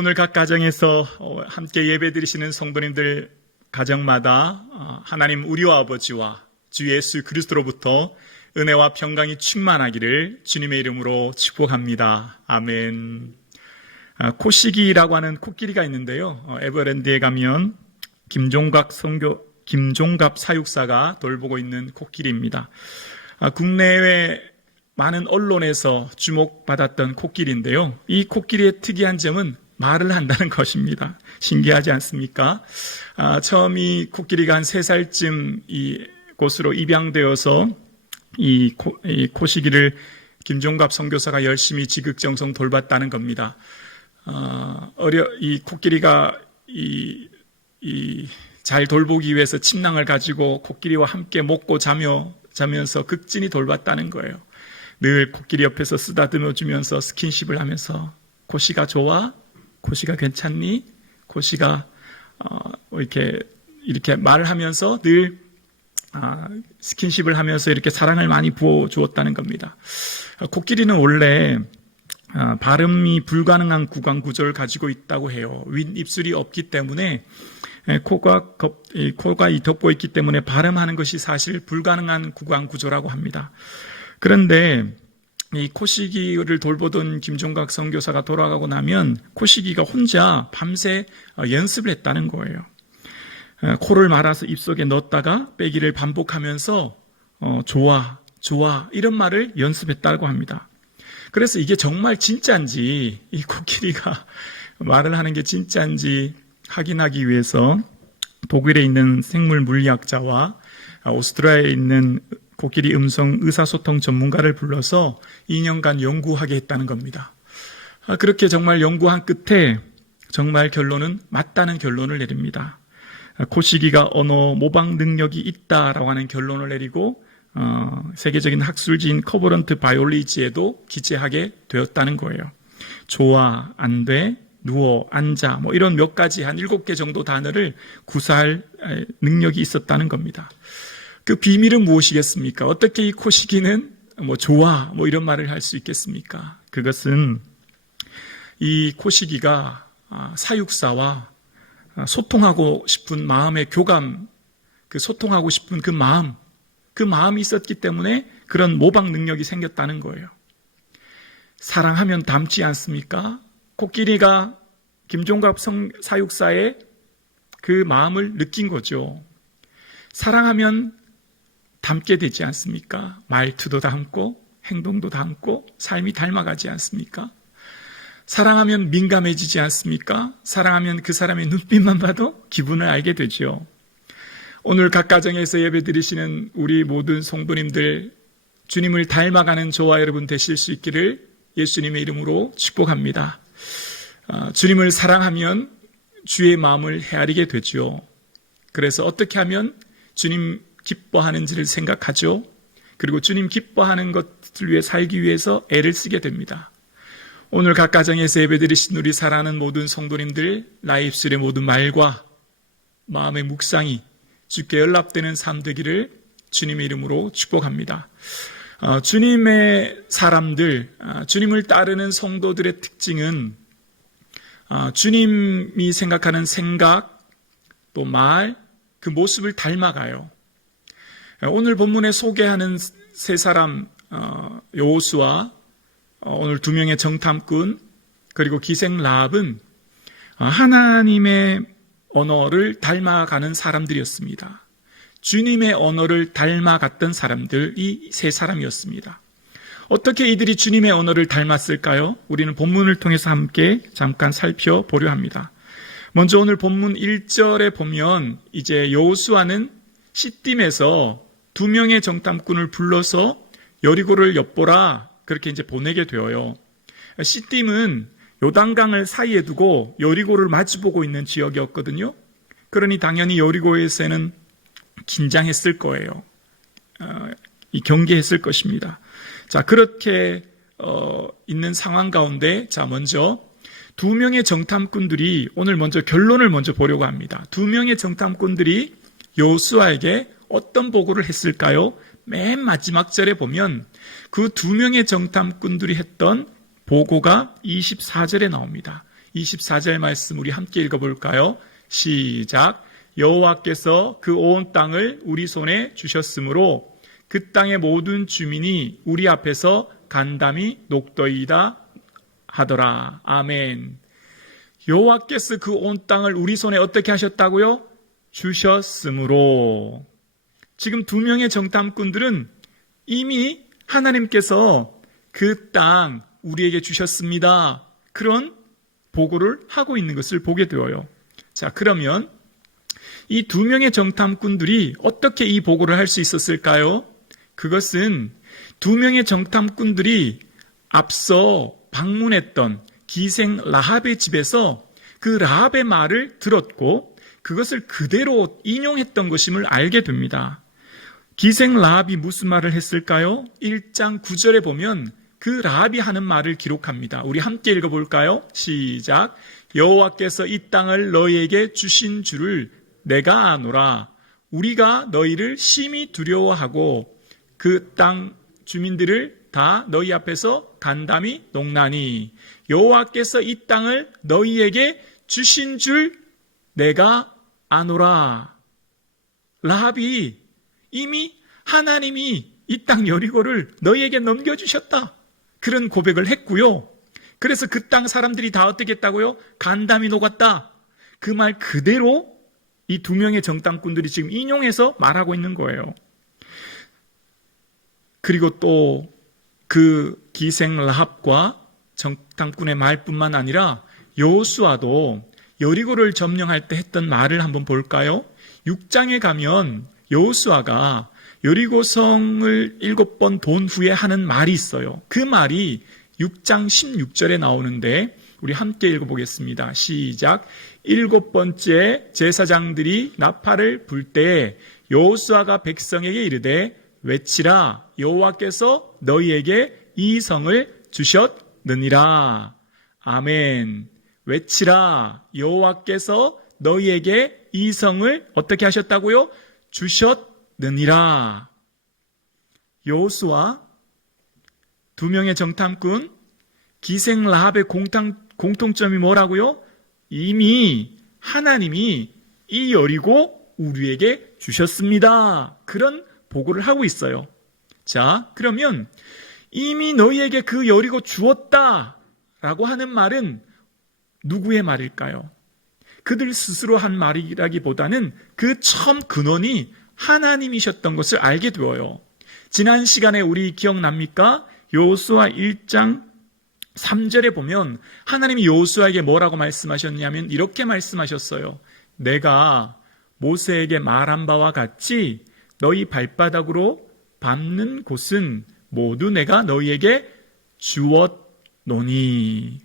오늘 각 가정에서 함께 예배드리시는 성도님들 가정마다 하나님 우리 아버지와 주 예수 그리스도로부터 은혜와 평강이 충만하기를 주님의 이름으로 축복합니다. 아멘. 코시기라고 하는 코끼리가 있는데요. 에버랜드에 가면 김종갑 사육사가 돌보고 있는 코끼리입니다. 국내외 많은 언론에서 주목받았던 코끼리인데요. 이 코끼리의 특이한 점은 말을 한다는 것입니다. 신기하지 않습니까? 처음 이 코끼리가 한 3살쯤 이곳으로 입양되어서 이 코시기를 김종갑 선교사가 열심히 지극정성 돌봤다는 겁니다. 이 코끼리가 잘 돌보기 위해서 침낭을 가지고 코끼리와 함께 먹고 자면서 극진히 돌봤다는 거예요. 늘 코끼리 옆에서 쓰다듬어 주면서 스킨십을 하면서 코시가 좋아? 코시가 괜찮니? 코시가 이렇게 말을 하면서 늘 스킨십을 하면서 이렇게 사랑을 많이 부어주었다는 겁니다. 코끼리는 원래 발음이 불가능한 구강 구조를 가지고 있다고 해요. 윗입술이 없기 때문에 코가 덮고 있기 때문에 발음하는 것이 사실 불가능한 구강 구조라고 합니다. 그런데 이 코시기를 돌보던 김종각 선교사가 돌아가고 나면 코시기가 혼자 밤새 연습을 했다는 거예요. 코를 말아서 입속에 넣었다가 빼기를 반복하면서 좋아, 좋아 이런 말을 연습했다고 합니다. 그래서 이게 정말 진짜인지 이 코끼리가 말을 하는 게 진짜인지 확인하기 위해서 독일에 있는 생물 물리학자와 오스트리아에 있는 코끼리 음성 의사소통 전문가를 불러서 2년간 연구하게 했다는 겁니다. 그렇게 정말 연구한 끝에 정말 결론은 맞다는 결론을 내립니다. 코시기가 언어 모방 능력이 있다라고 하는 결론을 내리고 세계적인 학술지인 커버런트 바이올리지에도 기재하게 되었다는 거예요. 좋아, 안 돼, 누워, 앉아 이런 몇 가지 한 7개 정도 단어를 구사할 능력이 있었다는 겁니다. 그 비밀은 무엇이겠습니까? 어떻게 이 코시기는 좋아 이런 말을 할 수 있겠습니까? 그것은 이 코시기가 사육사와 소통하고 싶은 마음의 교감, 소통하고 싶은 그 마음이 있었기 때문에 그런 모방 능력이 생겼다는 거예요. 사랑하면 닮지 않습니까? 코끼리가 김종갑 사육사의 그 마음을 느낀 거죠. 사랑하면 닮게 되지 않습니까? 말투도 닮고 행동도 닮고 삶이 닮아가지 않습니까? 사랑하면 민감해지지 않습니까? 사랑하면 그 사람의 눈빛만 봐도 기분을 알게 되죠. 오늘 각 가정에서 예배드리시는 우리 모든 성도님들 주님을 닮아가는 저와 여러분 되실 수 있기를 예수님의 이름으로 축복합니다. 주님을 사랑하면 주의 마음을 헤아리게 되죠. 그래서 어떻게 하면 주님 기뻐하는지를 생각하죠. 그리고 주님 기뻐하는 것을 위해 살기 위해서 애를 쓰게 됩니다. 오늘 각 가정에서 예배드리신 우리 사랑하는 모든 성도님들 나의 입술의 모든 말과 마음의 묵상이 주께 연락되는 삶 되기를 주님의 이름으로 축복합니다. 주님의 사람들, 주님을 따르는 성도들의 특징은 주님이 생각하는 생각, 또 말, 그 모습을 닮아가요. 오늘 본문에 소개하는 3사람, 여호수아, 오늘 2명의 정탐꾼, 그리고 기생 라합은 하나님의 언어를 닮아가는 사람들이었습니다. 주님의 언어를 닮아갔던 사람들, 이 3사람이었습니다. 어떻게 이들이 주님의 언어를 닮았을까요? 우리는 본문을 통해서 함께 잠깐 살펴보려 합니다. 먼저 오늘 본문 1절에 보면 이제 여호수아는 시딤에서 2명의 정탐꾼을 불러서 여리고를 엿보라 그렇게 이제 보내게 되어요. 시딤은 요단강을 사이에 두고 여리고를 마주보고 있는 지역이었거든요. 그러니 당연히 여리고에서는 긴장했을 거예요. 경계했을 것입니다. 자, 그렇게 있는 상황 가운데 먼저 2명의 정탐꾼들이 오늘 먼저 결론을 먼저 보려고 합니다. 2명의 정탐꾼들이 여호수아에게 어떤 보고를 했을까요? 맨 마지막 절에 보면 그 2명의 정탐꾼들이 했던 보고가 24절에 나옵니다. 24절 말씀 우리 함께 읽어볼까요? 시작. 여호와께서 그 온 땅을 우리 손에 주셨으므로 그 땅의 모든 주민이 우리 앞에서 간담이 녹더이다 하더라. 아멘. 여호와께서 그 온 땅을 우리 손에 어떻게 하셨다고요? 주셨으므로. 지금 두 명의 정탐꾼들은 이미 하나님께서 그 땅 우리에게 주셨습니다. 그런 보고를 하고 있는 것을 보게 되어요. 자, 그러면 이 두 명의 정탐꾼들이 어떻게 이 보고를 할 수 있었을까요? 그것은 두 명의 정탐꾼들이 앞서 방문했던 기생 라합의 집에서 그 라합의 말을 들었고 그것을 그대로 인용했던 것임을 알게 됩니다. 기생 라합이 무슨 말을 했을까요? 1장 9절에 보면 그 라합이 하는 말을 기록합니다. 우리 함께 읽어볼까요? 시작. 여호와께서 이 땅을 너희에게 주신 줄을 내가 아노라. 우리가 너희를 심히 두려워하고 그 땅 주민들을 다 너희 앞에서 간담이 녹나니 여호와께서 이 땅을 너희에게 주신 줄 내가 아노라. 라합이 이미 하나님이 이 땅 여리고를 너희에게 넘겨주셨다. 그런 고백을 했고요. 그래서 그 땅 사람들이 다 어떻게 했다고요? 간담이 녹았다. 그 말 그대로 이 두 명의 정탐꾼들이 지금 인용해서 말하고 있는 거예요. 그리고 또 그 기생 라합과 정탐꾼의 말뿐만 아니라 여호수아도 여리고를 점령할 때 했던 말을 한번 볼까요? 6장에 가면 여호수아가 여리고성을 7번 돈 후에 하는 말이 있어요. 그 말이 6장 16절에 나오는데 우리 함께 읽어보겠습니다. 시작. 7번째 제사장들이 나팔을 불 때에 여호수아가 백성에게 이르되 외치라. 여호와께서 너희에게 이 성을 주셨느니라. 아멘. 외치라. 여호와께서 너희에게 이 성을 어떻게 하셨다고요? 주셨느니라. 여호수아, 두 명의 정탐꾼, 기생 라합의 공통점이 뭐라고요? 이미 하나님이 이 여리고 우리에게 주셨습니다. 그런 보고를 하고 있어요. 자, 그러면 이미 너희에게 그 여리고 주었다라고 하는 말은 누구의 말일까요? 그들 스스로 한 말이라기보다는 그 처음 근원이 하나님이셨던 것을 알게 되어요. 지난 시간에 우리 기억납니까? 여호수아 1장 3절에 보면 하나님이 여호수아에게 뭐라고 말씀하셨냐면 이렇게 말씀하셨어요. 내가 모세에게 말한 바와 같이 너희 발바닥으로 밟는 곳은 모두 내가 너희에게 주었노니.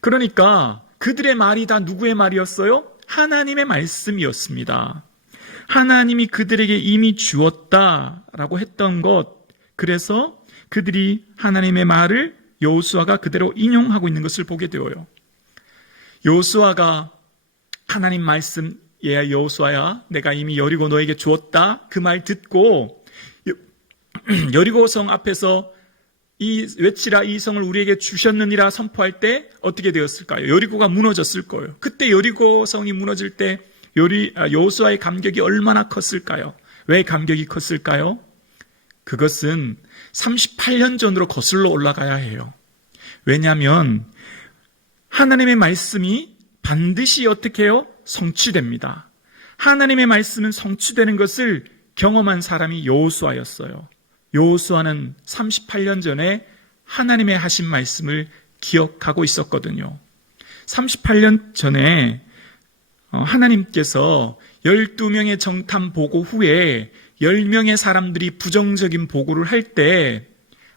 그러니까 그들의 말이 다 누구의 말이었어요? 하나님의 말씀이었습니다. 하나님이 그들에게 이미 주었다라고 했던 것, 그래서 그들이 하나님의 말을 여호수아가 그대로 인용하고 있는 것을 보게 되어요. 여호수아가 하나님 말씀, 얘야 여호수아야 내가 이미 여리고 너에게 주었다 그 말 듣고 여리고성 앞에서 이 외치라 이 성을 우리에게 주셨느니라 선포할 때 어떻게 되었을까요? 여리고가 무너졌을 거예요. 그때 여리고성이 무너질 때 여호수아의 감격이 얼마나 컸을까요? 왜 감격이 컸을까요? 그것은 38년 전으로 거슬러 올라가야 해요. 왜냐하면 하나님의 말씀이 반드시 어떻게 해요? 성취됩니다. 하나님의 말씀은 성취되는 것을 경험한 사람이 여호수아였어요. 여호수아는 38년 전에 하나님의 하신 말씀을 기억하고 있었거든요. 38년 전에 하나님께서 12명의 정탐 보고 후에 10명의 사람들이 부정적인 보고를 할 때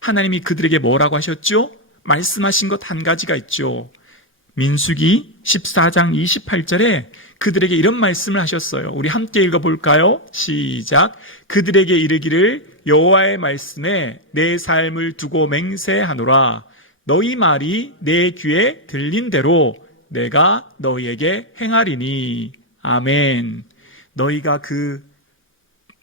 하나님이 그들에게 뭐라고 하셨죠? 말씀하신 것 한 가지가 있죠. 민수기 14장 28절에 그들에게 이런 말씀을 하셨어요. 우리 함께 읽어볼까요? 시작. 그들에게 이르기를 여호와의 말씀에 내 삶을 두고 맹세하노라. 너희 말이 내 귀에 들린 대로 내가 너희에게 행하리니. 아멘. 너희가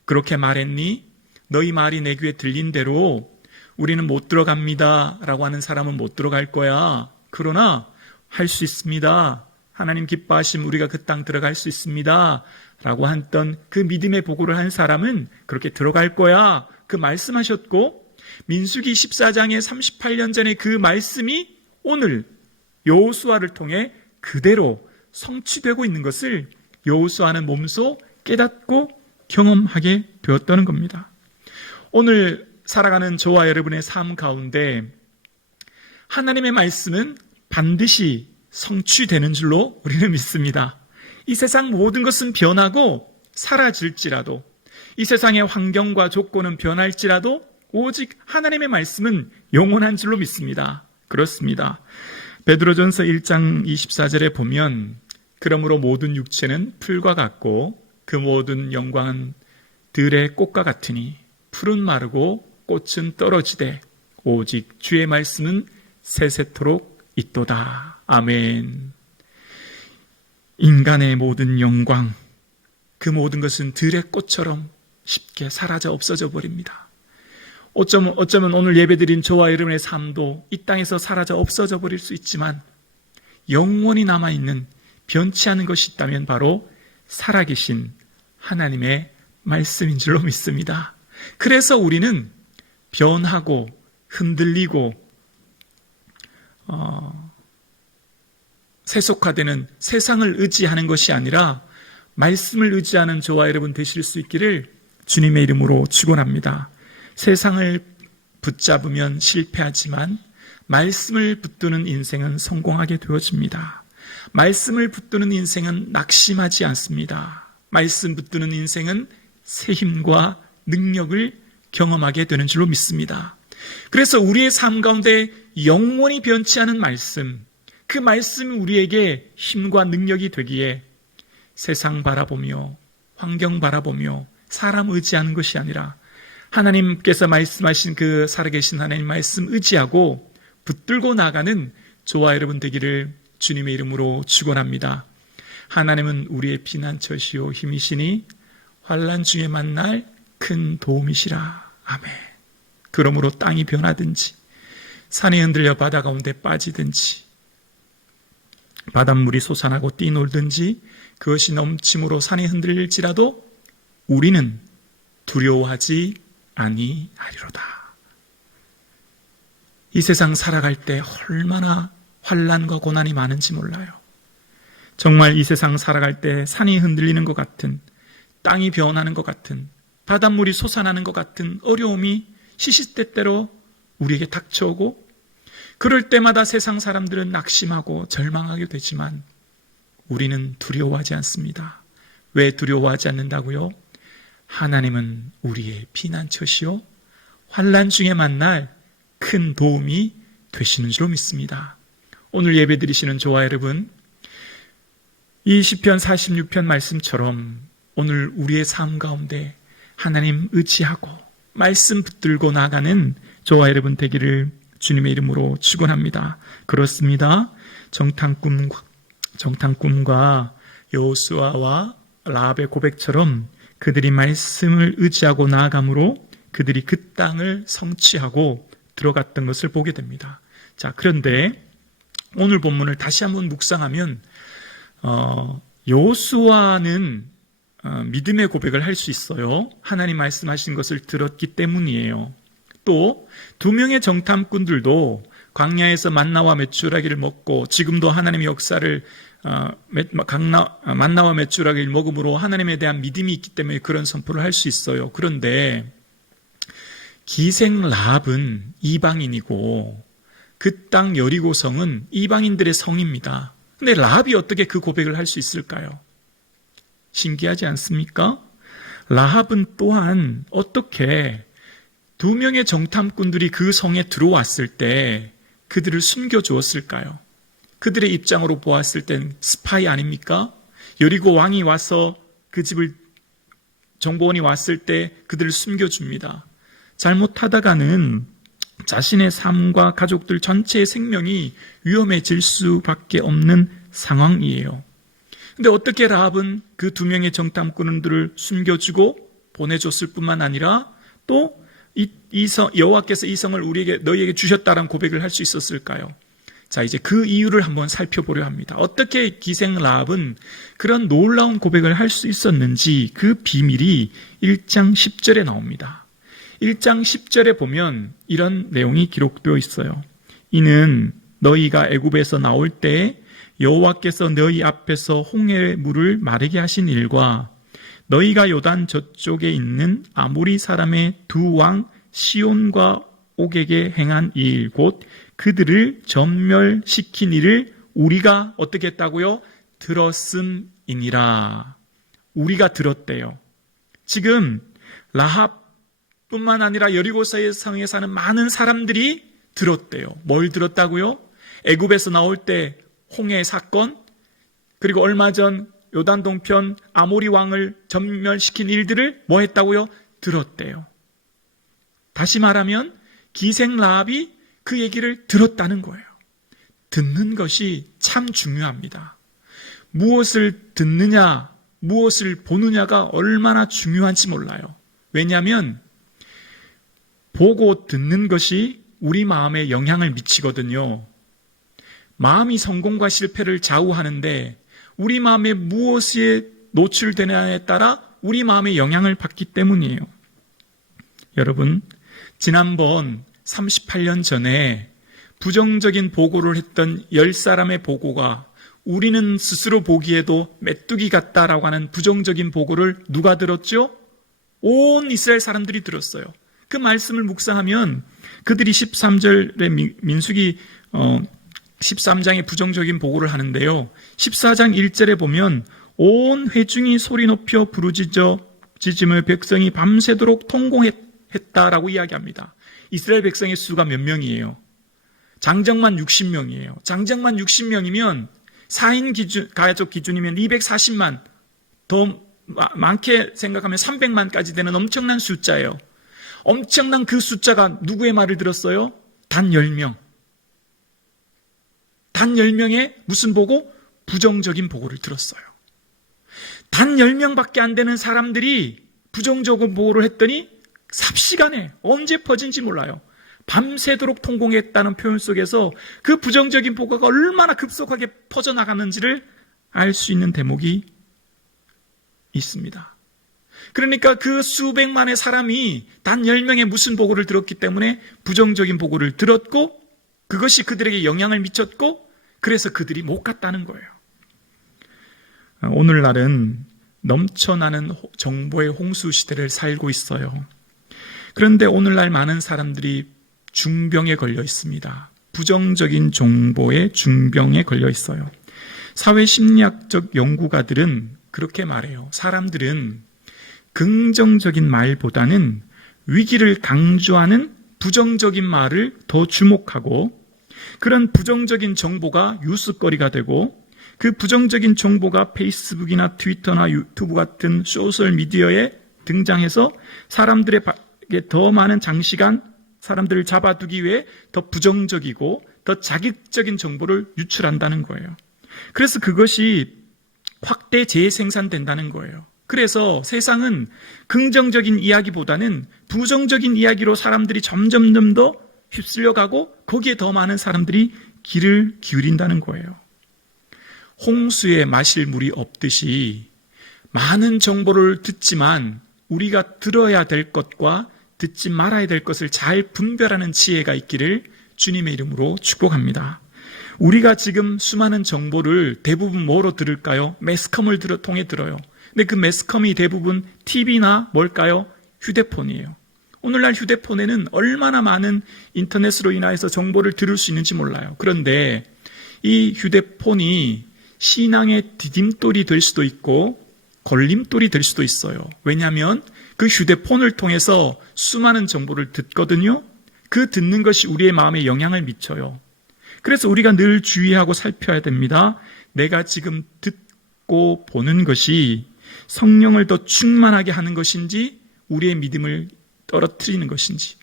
그렇게 말했니? 너희 말이 내 귀에 들린 대로 우리는 못 들어갑니다 라고 하는 사람은 못 들어갈 거야. 그러나 할 수 있습니다. 하나님 기뻐하시면 우리가 그 땅 들어갈 수 있습니다. 라고 했던 그 믿음의 보고를 한 사람은 그렇게 들어갈 거야. 그 말씀하셨고, 민수기 14장의 38년 전에 그 말씀이 오늘 여호수아를 통해 그대로 성취되고 있는 것을 여호수아는 몸소 깨닫고 경험하게 되었다는 겁니다. 오늘 살아가는 저와 여러분의 삶 가운데 하나님의 말씀은 반드시 성취되는 줄로 우리는 믿습니다. 이 세상 모든 것은 변하고 사라질지라도, 이 세상의 환경과 조건은 변할지라도 오직 하나님의 말씀은 영원한 줄로 믿습니다. 그렇습니다. 베드로전서 1장 24절에 보면 그러므로 모든 육체는 풀과 같고 그 모든 영광은 들의 꽃과 같으니 풀은 마르고 꽃은 떨어지되 오직 주의 말씀은 세세토록 있도다. 아멘. 인간의 모든 영광, 그 모든 것은 들의 꽃처럼 쉽게 사라져 없어져 버립니다. 어쩌면 오늘 예배드린 저와 여러분의 삶도 이 땅에서 사라져 없어져 버릴 수 있지만 영원히 남아있는 변치 않은 것이 있다면 바로 살아계신 하나님의 말씀인 줄로 믿습니다. 그래서 우리는 변하고 흔들리고 세속화되는 세상을 의지하는 것이 아니라 말씀을 의지하는 저와 여러분 되실 수 있기를 주님의 이름으로 축원합니다. 세상을 붙잡으면 실패하지만 말씀을 붙드는 인생은 성공하게 되어집니다. 말씀을 붙드는 인생은 낙심하지 않습니다. 말씀 붙드는 인생은 새 힘과 능력을 경험하게 되는 줄로 믿습니다. 그래서 우리의 삶 가운데 영원히 변치 않은 말씀, 그 말씀이 우리에게 힘과 능력이 되기에 세상 바라보며 환경 바라보며 사람 의지하는 것이 아니라 하나님께서 말씀하신 그 살아계신 하나님 말씀 의지하고 붙들고 나가는 저와 여러분 되기를 주님의 이름으로 축원합니다. 하나님은 우리의 피난처시요 힘이시니 환난 중에 만날 큰 도움이시라. 아멘. 그러므로 땅이 변하든지 산이 흔들려 바다 가운데 빠지든지 바닷물이 솟아나고 뛰놀든지 그것이 넘침으로 산이 흔들릴지라도 우리는 두려워하지 아니하리로다. 이 세상 살아갈 때 얼마나 환난과 고난이 많은지 몰라요. 정말 이 세상 살아갈 때 산이 흔들리는 것 같은, 땅이 변하는 것 같은, 바닷물이 솟아나는 것 같은 어려움이 시시때때로 우리에게 닥쳐오고 그럴 때마다 세상 사람들은 낙심하고 절망하게 되지만 우리는 두려워하지 않습니다. 왜 두려워하지 않는다고요? 하나님은 우리의 피난처시요 환난 중에 만날 큰 도움이 되시는 줄로 믿습니다. 오늘 예배드리시는 저와 여러분, 이 시편 46편 말씀처럼 오늘 우리의 삶 가운데 하나님 의지하고 말씀 붙들고 나가는 저와 여러분 되기를 주님의 이름으로 축원합니다. 그렇습니다. 정탐꾼과 여호수아와 라합의 고백처럼 그들이 말씀을 의지하고 나아감으로 그들이 그 땅을 성취하고 들어갔던 것을 보게 됩니다. 자, 그런데 오늘 본문을 다시 한번 묵상하면 여호수아는 믿음의 고백을 할 수 있어요. 하나님 말씀하신 것을 들었기 때문이에요. 또 두 명의 정탐꾼들도 광야에서 만나와 메추라기를 먹고 지금도 하나님의 역사를 만나와 메추라기를 먹음으로 하나님에 대한 믿음이 있기 때문에 그런 선포를 할 수 있어요. 그런데 기생 라합은 이방인이고 그 땅 여리고성은 이방인들의 성입니다. 근데 라합이 어떻게 그 고백을 할 수 있을까요? 신기하지 않습니까? 라합은 또한 어떻게 두 명의 정탐꾼들이 그 성에 들어왔을 때 그들을 숨겨주었을까요? 그들의 입장으로 보았을 땐 스파이 아닙니까? 여리고 왕이 와서 그 집을 정보원이 왔을 때 그들을 숨겨줍니다. 잘못하다가는 자신의 삶과 가족들 전체의 생명이 위험해질 수밖에 없는 상황이에요. 근데 어떻게 라합은 그 두 명의 정탐꾼들을 숨겨주고 보내줬을 뿐만 아니라 또 여호와께서 이 성을 너희에게 주셨다라는 고백을 할 수 있었을까요? 자, 이제 그 이유를 한번 살펴보려 합니다. 어떻게 기생 라합은 그런 놀라운 고백을 할 수 있었는지 그 비밀이 1장 10절에 나옵니다. 1장 10절에 보면 이런 내용이 기록되어 있어요. 이는 너희가 애굽에서 나올 때 여호와께서 너희 앞에서 홍해의 물을 마르게 하신 일과 너희가 요단 저쪽에 있는 아모리 사람의 두 왕 시온과 옥에게 행한 일, 곧 그들을 전멸시킨 일을 우리가 어떻게 했다고요? 들었음이니라. 우리가 들었대요. 지금 라합뿐만 아니라 여리고 성에 사는 많은 사람들이 들었대요. 뭘 들었다고요? 애굽에서 나올 때 홍해 사건, 그리고 얼마 전 요단 동편 아모리 왕을 전멸시킨 일들을 뭐 했다고요? 들었대요. 다시 말하면 기생 라합이 그 얘기를 들었다는 거예요. 듣는 것이 참 중요합니다. 무엇을 듣느냐, 무엇을 보느냐가 얼마나 중요한지 몰라요. 왜냐하면 보고 듣는 것이 우리 마음에 영향을 미치거든요. 마음이 성공과 실패를 좌우하는데 우리 마음에 무엇에 노출되느냐에 따라 우리 마음에 영향을 받기 때문이에요. 여러분, 지난번 38년 전에 부정적인 보고를 했던 10사람의 보고가 우리는 스스로 보기에도 메뚜기 같다라고 하는 부정적인 보고를 누가 들었죠? 온 이스라엘 사람들이 들었어요. 그 말씀을 묵상하면 그들이 13절에 민수기 13장의 부정적인 보고를 하는데요. 14장 1절에 보면 온 회중이 소리 높여 부르짖음을 백성이 밤새도록 통곡했다라고 이야기합니다. 이스라엘 백성의 수가 몇 명이에요? 장정만 60명이에요. 장정만 60명이면 4인 가족 기준이면 240만, 더 많게 생각하면 300만까지 되는 엄청난 숫자예요. 엄청난 그 숫자가 누구의 말을 들었어요? 단 10명. 단 10명의 무슨 보고? 부정적인 보고를 들었어요. 단 10명밖에 안 되는 사람들이 부정적인 보고를 했더니 삽시간에 언제 퍼진지 몰라요. 밤새도록 통곡했다는 표현 속에서 그 부정적인 보고가 얼마나 급속하게 퍼져나가는지를 알 수 있는 대목이 있습니다. 그러니까 그 수백만의 사람이 단 10명의 무슨 보고를 들었기 때문에 부정적인 보고를 들었고 그것이 그들에게 영향을 미쳤고 그래서 그들이 못 갔다는 거예요. 오늘날은 넘쳐나는 정보의 홍수 시대를 살고 있어요. 그런데 오늘날 많은 사람들이 중병에 걸려 있습니다. 부정적인 정보의 중병에 걸려 있어요. 사회심리학적 연구가들은 그렇게 말해요. 사람들은 긍정적인 말보다는 위기를 강조하는 부정적인 말을 더 주목하고 그런 부정적인 정보가 뉴스거리가 되고 그 부정적인 정보가 페이스북이나 트위터나 유튜브 같은 소셜미디어에 등장해서 사람들에게 더 많은 장시간 사람들을 잡아두기 위해 더 부정적이고 더 자극적인 정보를 유출한다는 거예요. 그래서 그것이 확대 재생산된다는 거예요. 그래서 세상은 긍정적인 이야기보다는 부정적인 이야기로 사람들이 점점 더 휩쓸려가고 거기에 더 많은 사람들이 귀를 기울인다는 거예요. 홍수에 마실 물이 없듯이 많은 정보를 듣지만 우리가 들어야 될 것과 듣지 말아야 될 것을 잘 분별하는 지혜가 있기를 주님의 이름으로 축복합니다. 우리가 지금 수많은 정보를 대부분 뭐로 들을까요? 매스컴을 통해 들어요. 근데 그 매스컴이 대부분 TV나 뭘까요? 휴대폰이에요. 오늘날 휴대폰에는 얼마나 많은 인터넷으로 인하여서 정보를 들을 수 있는지 몰라요. 그런데 이 휴대폰이 신앙의 디딤돌이 될 수도 있고 걸림돌이 될 수도 있어요. 왜냐하면 그 휴대폰을 통해서 수많은 정보를 듣거든요. 그 듣는 것이 우리의 마음에 영향을 미쳐요. 그래서 우리가 늘 주의하고 살펴야 됩니다. 내가 지금 듣고 보는 것이 성령을 더 충만하게 하는 것인지 우리의 믿음을 떨어뜨리는 것인지,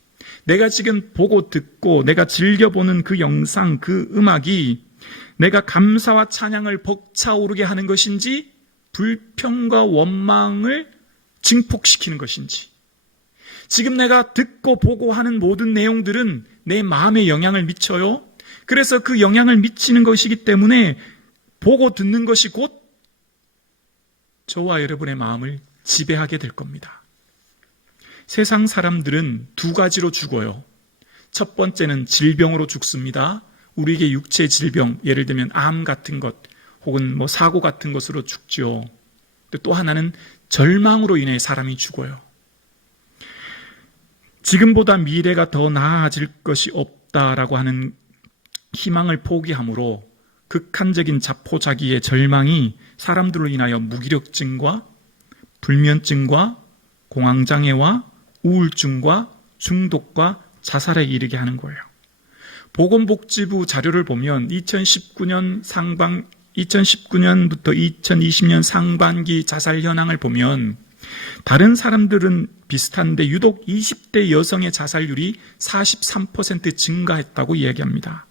내가 지금 보고 듣고 내가 즐겨보는 그 영상, 그 음악이 내가 감사와 찬양을 벅차오르게 하는 것인지 불평과 원망을 증폭시키는 것인지, 지금 내가 듣고 보고 하는 모든 내용들은 내 마음에 영향을 미쳐요. 그래서 그 영향을 미치는 것이기 때문에 보고 듣는 것이 곧 저와 여러분의 마음을 지배하게 될 겁니다. 세상 사람들은 두 가지로 죽어요. 첫 번째는 질병으로 죽습니다. 우리에게 육체 질병, 예를 들면 암 같은 것, 혹은 사고 같은 것으로 죽죠. 또 하나는 절망으로 인해 사람이 죽어요. 지금보다 미래가 더 나아질 것이 없다라고 하는 희망을 포기함으로 극한적인 자포자기의 절망이 사람들로 인하여 무기력증과 불면증과 공황장애와 우울증과 중독과 자살에 이르게 하는 거예요. 보건복지부 자료를 보면 2019년부터 2020년 상반기 자살 현황을 보면 다른 사람들은 비슷한데 유독 20대 여성의 자살률이 43% 증가했다고 이야기합니다.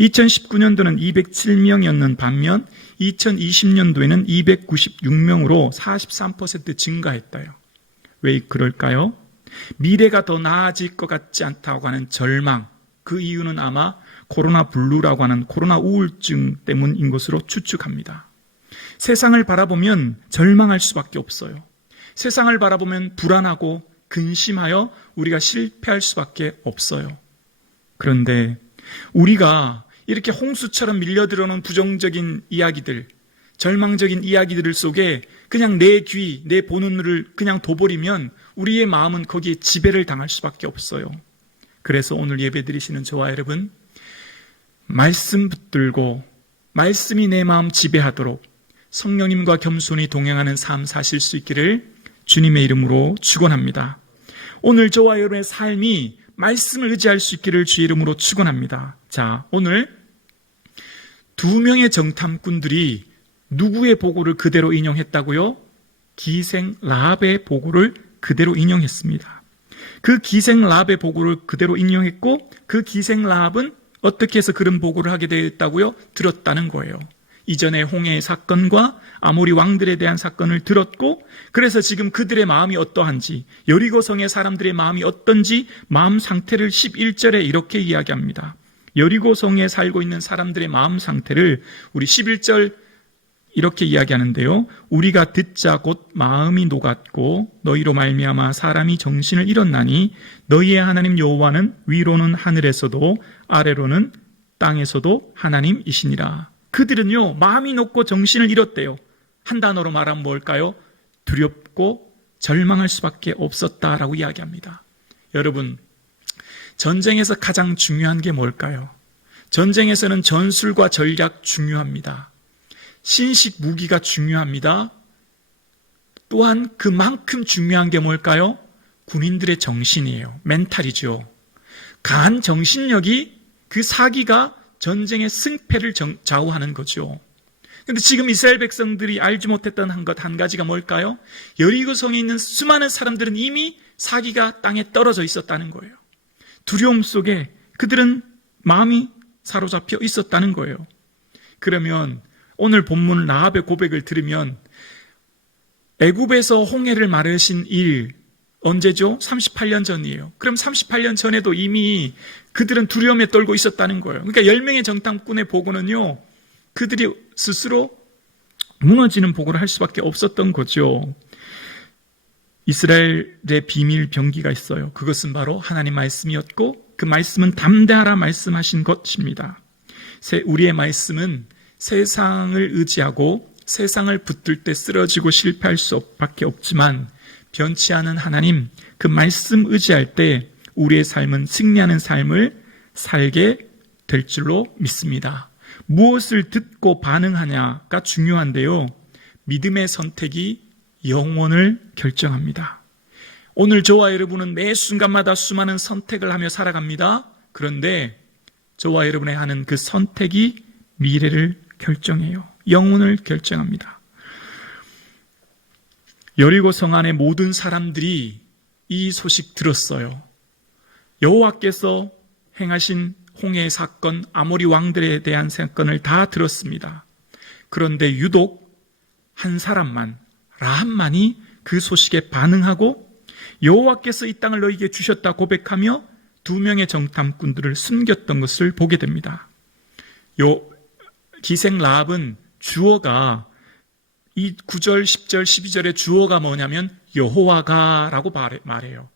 2019년도는 207명이었는 반면 2020년도에는 296명으로 43% 증가했다요. 왜 그럴까요? 미래가 더 나아질 것 같지 않다고 하는 절망, 그 이유는 아마 코로나 블루라고 하는 코로나 우울증 때문인 것으로 추측합니다. 세상을 바라보면 절망할 수밖에 없어요. 세상을 바라보면 불안하고 근심하여 우리가 실패할 수밖에 없어요. 그런데 우리가 이렇게 홍수처럼 밀려들어오는 부정적인 이야기들, 절망적인 이야기들 속에 그냥 내 귀, 내 보는 눈을 그냥 둬버리면 우리의 마음은 거기에 지배를 당할 수밖에 없어요. 그래서 오늘 예배 드리시는 저와 여러분, 말씀 붙들고 말씀이 내 마음 지배하도록 성령님과 겸손히 동행하는 삶 사실 수 있기를 주님의 이름으로 축원합니다. 오늘 저와 여러분의 삶이 말씀을 의지할 수 있기를 주의 이름으로 축원합니다. 자, 오늘 두 명의 정탐꾼들이 누구의 보고를 그대로 인용했다고요? 기생 라합의 보고를 그대로 인용했습니다. 그 기생 라합의 보고를 그대로 인용했고 그 기생 라합은 어떻게 해서 그런 보고를 하게 되었다고요? 들었다는 거예요. 이전에 홍해의 사건과 아모리 왕들에 대한 사건을 들었고 그래서 지금 그들의 마음이 어떠한지 여리고성의 사람들의 마음이 어떤지 마음 상태를 11절에 이렇게 이야기합니다. 여리고성에 살고 있는 사람들의 마음 상태를 우리 11절 이렇게 이야기하는데요. 우리가 듣자 곧 마음이 녹았고 너희로 말미암아 사람이 정신을 잃었나니 너희의 하나님 여호와는 위로는 하늘에서도 아래로는 땅에서도 하나님이시니라. 그들은요 마음이 녹고 정신을 잃었대요. 한 단어로 말하면 뭘까요? 두렵고 절망할 수밖에 없었다라고 이야기합니다. 여러분, 전쟁에서 가장 중요한 게 뭘까요? 전쟁에서는 전술과 전략 중요합니다. 신식 무기가 중요합니다. 또한 그만큼 중요한 게 뭘까요? 군인들의 정신이에요. 멘탈이죠. 강한 정신력이 그 사기가 전쟁의 승패를 좌우하는 거죠. 그런데 지금 이스라엘 백성들이 알지 못했던 한 가지가 뭘까요? 여리고성에 있는 수많은 사람들은 이미 사기가 땅에 떨어져 있었다는 거예요. 두려움 속에 그들은 마음이 사로잡혀 있었다는 거예요. 그러면 오늘 본문 라합의 고백을 들으면 애굽에서 홍해를 마르신 일 언제죠? 38년 전이에요. 그럼 38년 전에도 이미 그들은 두려움에 떨고 있었다는 거예요. 그러니까 10명의 정탐꾼의 보고는요, 그들이 스스로 무너지는 보고를 할 수밖에 없었던 거죠. 이스라엘의 비밀 병기가 있어요. 그것은 바로 하나님 말씀이었고 그 말씀은 담대하라 말씀하신 것입니다. 우리의 말씀은 세상을 의지하고 세상을 붙들 때 쓰러지고 실패할 수밖에 없지만 변치 않은 하나님, 그 말씀 의지할 때 우리의 삶은 승리하는 삶을 살게 될 줄로 믿습니다. 무엇을 듣고 반응하냐가 중요한데요. 믿음의 선택이 영혼을 결정합니다. 오늘 저와 여러분은 매 순간마다 수많은 선택을 하며 살아갑니다. 그런데 저와 여러분의 하는 그 선택이 미래를 결정해요. 영혼을 결정합니다. 여리고 성 안의 모든 사람들이 이 소식 들었어요. 여호와께서 행하신 홍해의 사건, 아모리 왕들에 대한 사건을 다 들었습니다. 그런데 유독 한 사람만, 라합만이 그 소식에 반응하고 여호와께서 이 땅을 너희에게 주셨다 고백하며 2명의 정탐꾼들을 숨겼던 것을 보게 됩니다. 요 기생 라합은 주어가 이 9절, 10절, 12절의 주어가 뭐냐면 여호와가라고 말해요.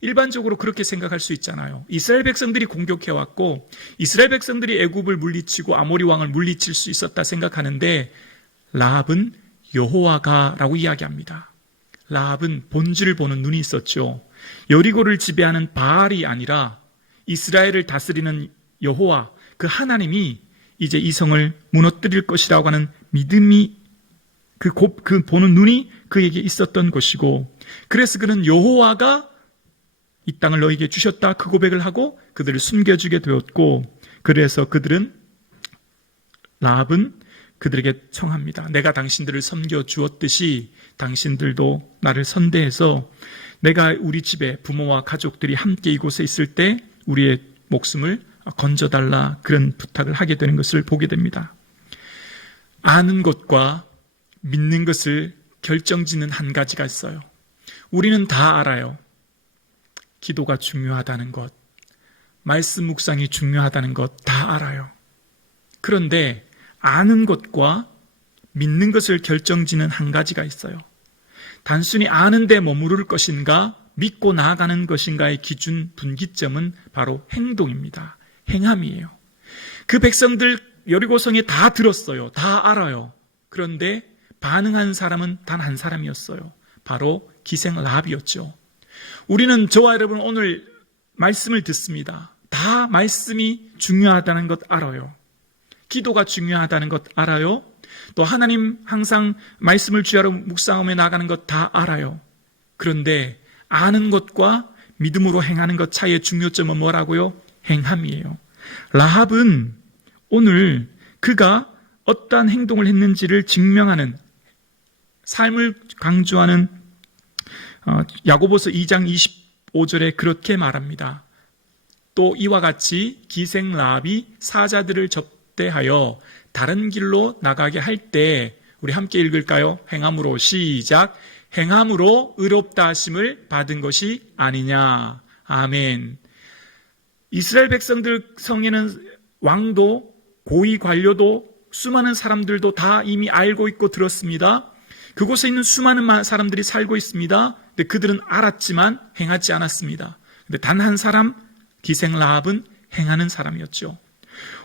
일반적으로 그렇게 생각할 수 있잖아요. 이스라엘 백성들이 공격해왔고 이스라엘 백성들이 애굽을 물리치고 아모리 왕을 물리칠 수 있었다 생각하는데 라합은 여호와가라고 이야기합니다. 라합은 본질을 보는 눈이 있었죠. 여리고를 지배하는 바알이 아니라 이스라엘을 다스리는 여호와, 그 하나님이 이제 이 성을 무너뜨릴 것이라고 하는 믿음이 그 보는 눈이 그에게 있었던 것이고, 그래서 그는 여호와가 이 땅을 너에게 주셨다 그 고백을 하고 그들을 숨겨주게 되었고, 그래서 라합은 그들에게 청합니다. 내가 당신들을 섬겨주었듯이 당신들도 나를 선대해서 내가 우리 집에 부모와 가족들이 함께 이곳에 있을 때 우리의 목숨을 건져달라, 그런 부탁을 하게 되는 것을 보게 됩니다. 아는 것과 믿는 것을 결정짓는 한 가지가 있어요. 우리는 다 알아요. 기도가 중요하다는 것, 말씀 묵상이 중요하다는 것 다 알아요. 그런데 아는 것과 믿는 것을 결정짓는 한 가지가 있어요. 단순히 아는 데 머무를 것인가 믿고 나아가는 것인가의 기준 분기점은 바로 행동입니다. 행함이에요. 그 백성들 여리고성에 다 들었어요. 다 알아요. 그런데 반응한 사람은 단 한 사람이었어요. 바로 기생 라합이었죠. 우리는 저와 여러분 오늘 말씀을 듣습니다. 다 말씀이 중요하다는 것 알아요. 기도가 중요하다는 것 알아요. 또 하나님 항상 말씀을 주야로 묵상하며 나가는 것 다 알아요. 그런데 아는 것과 믿음으로 행하는 것 차이의 중요점은 뭐라고요? 행함이에요. 라합은 오늘 그가 어떠한 행동을 했는지를 증명하는, 삶을 강조하는 야고보서 2장 25절에 그렇게 말합니다. 또 이와 같이 기생 라합이 사자들을 접대하여 다른 길로 나가게 할 때, 우리 함께 읽을까요? 행함으로, 시작. 행함으로 의롭다 하심을 받은 것이 아니냐. 아멘. 이스라엘 백성들 성에는 왕도, 고위 관료도, 수많은 사람들도 다 이미 알고 있고 들었습니다. 그곳에 있는 수많은 사람들이 살고 있습니다. 근데 그들은 알았지만 행하지 않았습니다. 근데 단 한 사람, 기생 라합은 행하는 사람이었죠.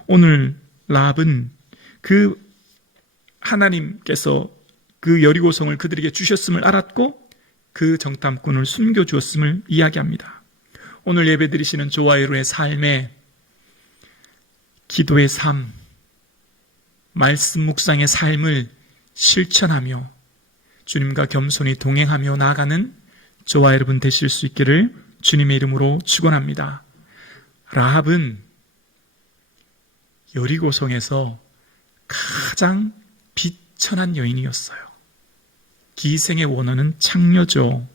오늘 라합은 그 하나님께서 그 여리고성을 그들에게 주셨음을 알았고 그 정탐꾼을 숨겨주었음을 이야기합니다. 오늘 예배드리시는 저와 여러분의 삶에 기도의 삶, 말씀 묵상의 삶을 실천하며 주님과 겸손히 동행하며 나아가는 저와 여러분 되실 수 있기를 주님의 이름으로 축원합니다. 라합은 여리고성에서 가장 비천한 여인이었어요. 기생의 원어는 창녀죠.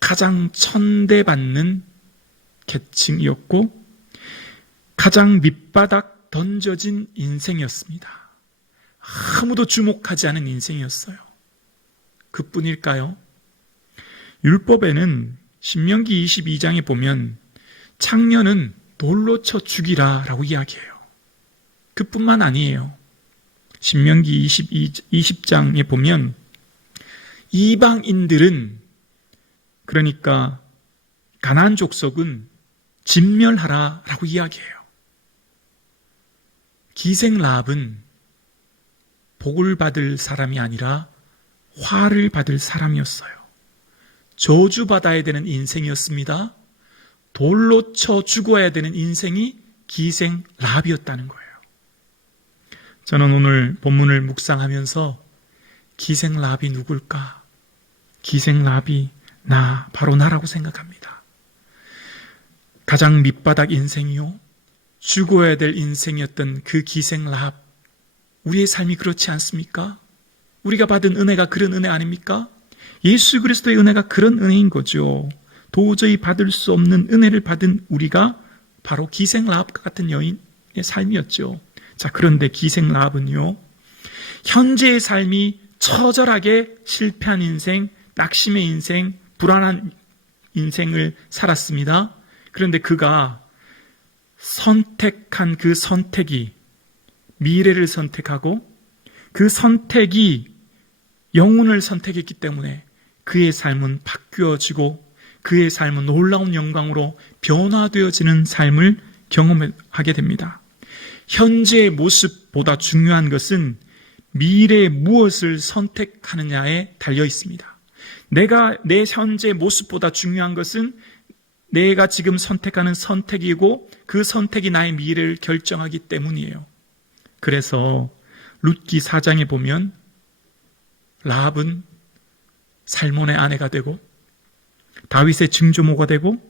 가장 천대받는 계층이었고 가장 밑바닥 던져진 인생이었습니다. 아무도 주목하지 않은 인생이었어요. 그뿐일까요? 율법에는 신명기 22장에 보면 창녀는 돌로 쳐 죽이라 라고 이야기해요. 그뿐만 아니에요. 신명기 20장에 보면 이방인들은, 그러니까 가나안 족속은 진멸하라 라고 이야기해요. 기생 라합은 복을 받을 사람이 아니라 화를 받을 사람이었어요. 저주받아야 되는 인생이었습니다. 돌로 쳐 죽어야 되는 인생이 기생 라합이었다는 거예요. 저는 오늘 본문을 묵상하면서 기생 라합이 누굴까? 기생 라합이 바로 나라고 생각합니다. 가장 밑바닥 인생이요, 죽어야 될 인생이었던 그 기생 라합, 우리의 삶이 그렇지 않습니까? 우리가 받은 은혜가 그런 은혜 아닙니까? 예수 그리스도의 은혜가 그런 은혜인 거죠. 도저히 받을 수 없는 은혜를 받은 우리가 바로 기생 라합과 같은 여인의 삶이었죠. 자, 그런데 기생 라합은요, 현재의 삶이 처절하게 실패한 인생, 낙심의 인생, 불안한 인생을 살았습니다. 그런데 그가 선택한 그 선택이 미래를 선택하고 그 선택이 영혼을 선택했기 때문에 그의 삶은 바뀌어지고 그의 삶은 놀라운 영광으로 변화되어지는 삶을 경험하게 됩니다. 현재의 모습보다 중요한 것은 미래의 무엇을 선택하느냐에 달려 있습니다. 내가 내 현재 모습보다 중요한 것은 내가 지금 선택하는 선택이고 그 선택이 나의 미래를 결정하기 때문이에요. 그래서 룻기 4장에 보면 라합은 살몬의 아내가 되고 다윗의 증조모가 되고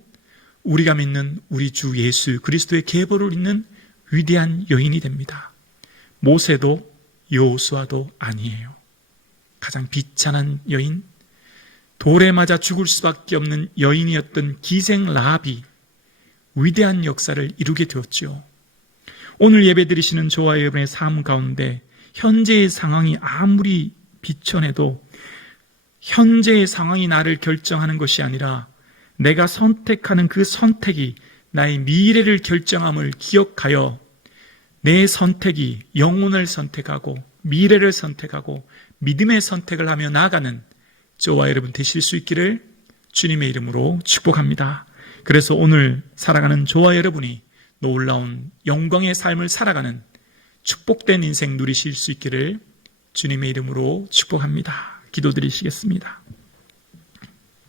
우리가 믿는 우리 주 예수 그리스도의 계보를 잇는 위대한 여인이 됩니다. 모세도 여호수아도 아니에요. 가장 비참한 여인, 돌에 맞아 죽을 수밖에 없는 여인이었던 기생 라합이 위대한 역사를 이루게 되었죠. 오늘 예배드리시는 저와 여러분의 삶 가운데 현재의 상황이 아무리 비천해도 현재의 상황이 나를 결정하는 것이 아니라 내가 선택하는 그 선택이 나의 미래를 결정함을 기억하여 내 선택이 영혼을 선택하고 미래를 선택하고 믿음의 선택을 하며 나아가는 저와 여러분 되실 수 있기를 주님의 이름으로 축복합니다. 그래서 오늘 살아가는 저와 여러분이 놀라운 영광의 삶을 살아가는 축복된 인생 누리실 수 있기를 주님의 이름으로 축복합니다. 기도드리시겠습니다.